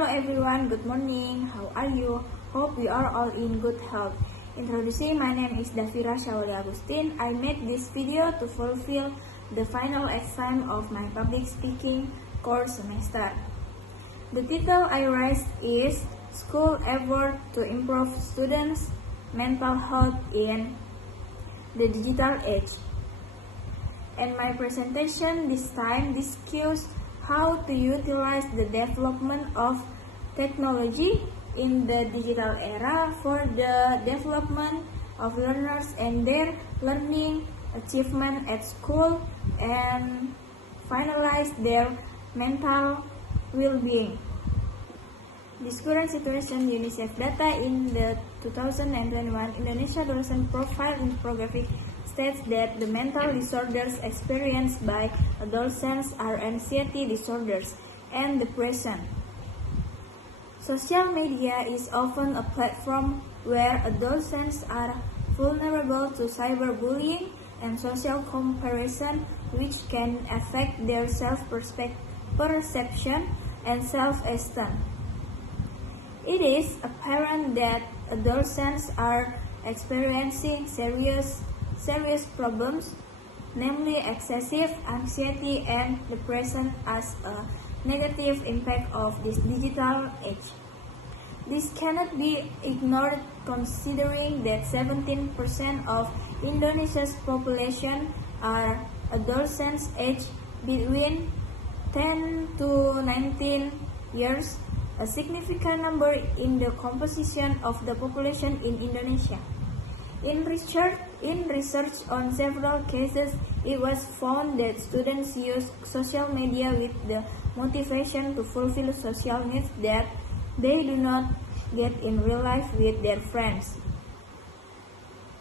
Hello everyone, good morning. How are you? Hope we are all in good health. Introducing, my name is Davira Shawali Agustin. I made this video to fulfill the final exam of my public speaking course semester. The title I raised is School Effort to Improve Students' Mental Health in the Digital Age. And my presentation this time discusses how to utilize the development of technology in the digital era for the development of learners and their learning achievement at school and finalize their mental well-being. This current situation, UNICEF data in the 2021 Indonesia Adolescent Profile Infographic states that the mental disorders experienced by adolescents are anxiety disorders and depression. Social media is often a platform where adolescents are vulnerable to cyberbullying and social comparison, which can affect their self-perception and self-esteem. It is apparent that adolescents are experiencing serious problems, namely excessive anxiety and depression as a negative impact of this digital age. This cannot be ignored considering that 17% of Indonesia's population are adolescents aged between 10 to 19 years, a significant number in the composition of the population in Indonesia. In research on several cases, it was found that students use social media with the motivation to fulfill social needs that they do not get in real life with their friends.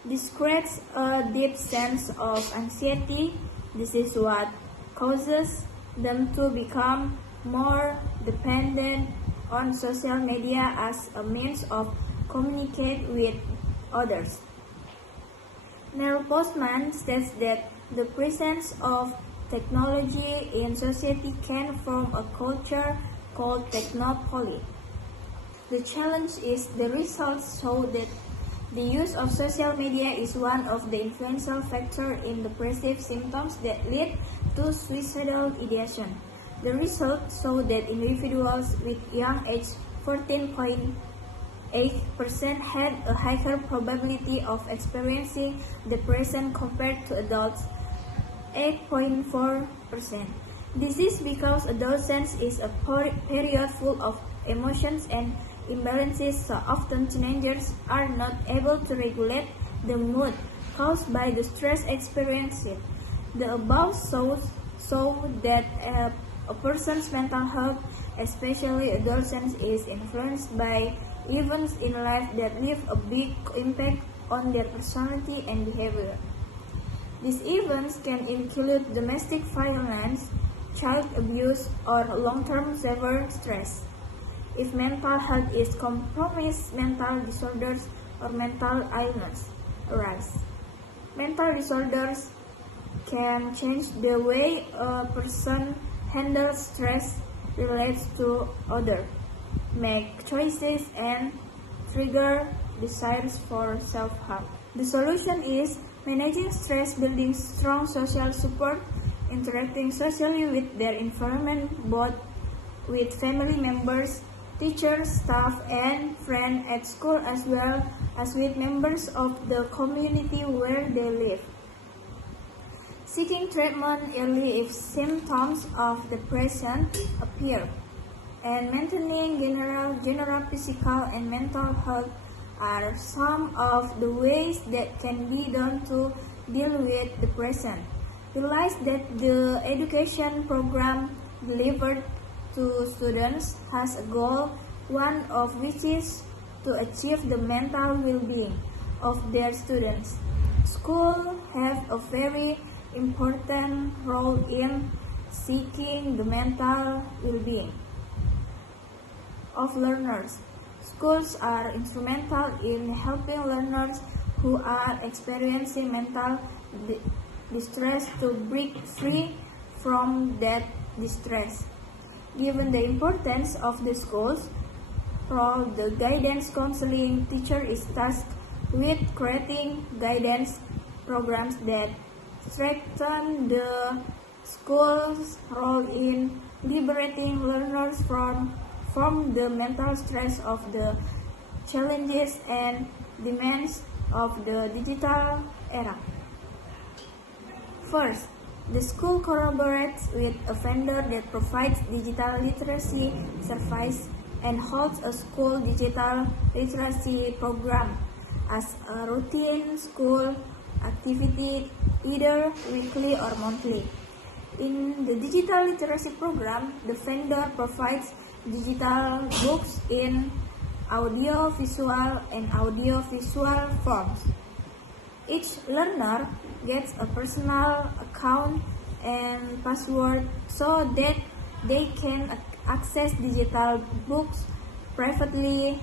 This creates a deep sense of anxiety. This is what causes them to become more dependent on social media as a means of communicate with others. Neil Postman states that the presence of technology in society can form a culture called technopoly. The challenge is the results show that the use of social media is one of the influential factors in depressive symptoms that lead to suicidal ideation. The results show that individuals with young age 14.8% had a higher probability of experiencing depression compared to adults 8.4%. This is because adolescence is a period full of emotions and imbalances, so often teenagers are not able to regulate the mood caused by the stress experienced. The above show that a person's mental health, especially adolescence, is influenced by events in life that leave a big impact on their personality and behavior. These events can include domestic violence, child abuse, or long-term severe stress. If mental health is compromised, mental disorders or mental illness arise. Mental disorders can change the way a person handles stress, relates to others, make choices, and trigger desires for self-harm. The solution is managing stress, building strong social support, interacting socially with their environment, both with family members, teachers, staff, and friends at school, as well as with members of the community where they live. Seeking treatment early if symptoms of depression appear, and maintaining general physical and mental health are some of the ways that can be done to deal with depression. Realize that the education program delivered to students has a goal, one of which is to achieve the mental well-being of their students. Schools have a very important role in seeking the mental well-being of learners. Schools are instrumental in helping learners who are experiencing mental distress to break free from that distress. Given the importance of the school's role, the guidance counseling teacher is tasked with creating guidance programs that strengthen the school's role in liberating learners from the mental stress of the challenges and demands of the digital era. First, the school collaborates with a vendor that provides digital literacy service and holds a school digital literacy program as a routine school activity either weekly or monthly. In the digital literacy program, the vendor provides digital books in audio-visual and audio-visual forms. Each learner gets a personal account and password so that they can access digital books privately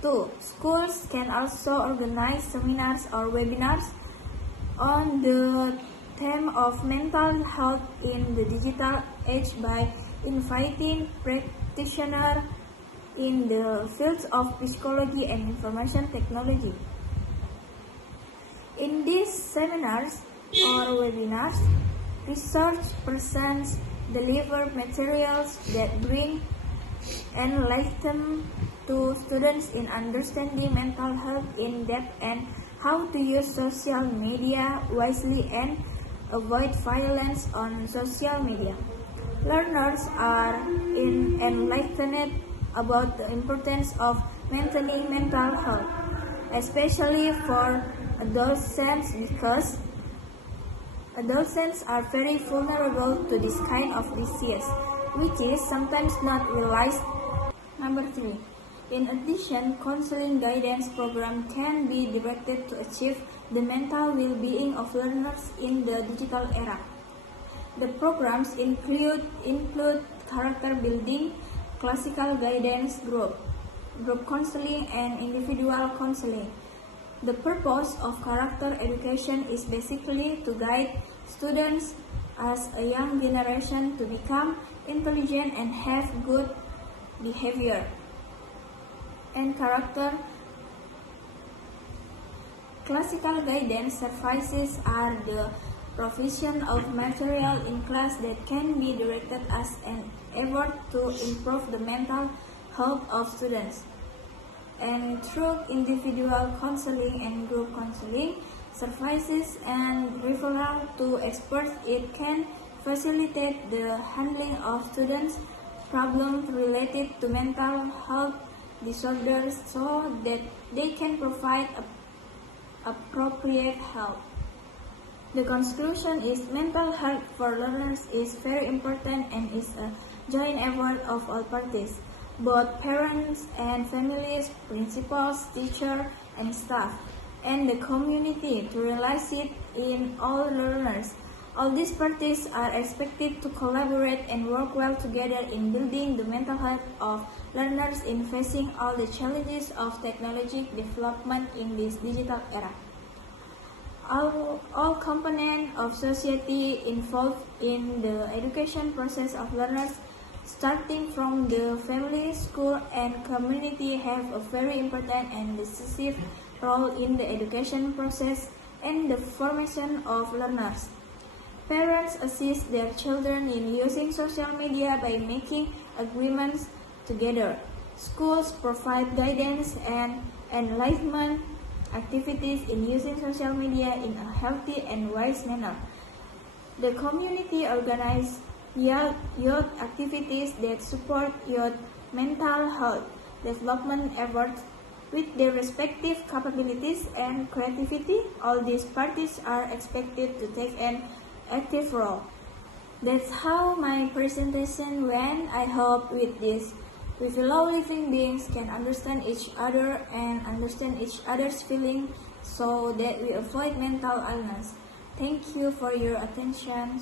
too. Schools can also organize seminars or webinars on the theme of mental health in the digital age by inviting practitioners in the fields of psychology and information technology. In these seminars or webinars, research persons deliver materials that bring enlightenment to students in understanding mental health in depth and how to use social media wisely and avoid violence on social media. Learners are enlightened about the importance of maintaining mental health, especially for adolescents because adolescents are very vulnerable to this kind of disease, which is sometimes not realized. Number 3. In addition, counseling guidance program can be directed to achieve the mental well-being of learners in the digital era. The programs include character building, classical guidance group counseling, and individual counseling. The purpose of character education is basically to guide students as a young generation to become intelligent and have good behavior. And classical guidance services are the provision of material in class that can be directed as an effort to improve the mental health of students. And through individual counseling and group counseling services and referral to experts, it can facilitate the handling of students' problems related to mental health disorders so that they can provide appropriate help. The conclusion is mental health for learners is very important and is a joint effort of all parties, both parents and families, principals, teachers, and staff, and the community to realize it in all learners. All these parties are expected to collaborate and work well together in building the mental health of learners in facing all the challenges of technology development in this digital era. All components of society involved in the education process of learners, starting from the family, school, and community, have a very important and decisive role in the education process and the formation of learners. Parents assist their children in using social media by making agreements together. Schools provide guidance and enlightenment activities in using social media in a healthy and wise manner. The community organizes youth activities that support youth mental health development efforts with their respective capabilities and creativity. All these parties are expected to take an active role. That's how my presentation went. I hope with this we fellow living beings can understand each other and understand each other's feelings so that we avoid mental illness. Thank you for your attention.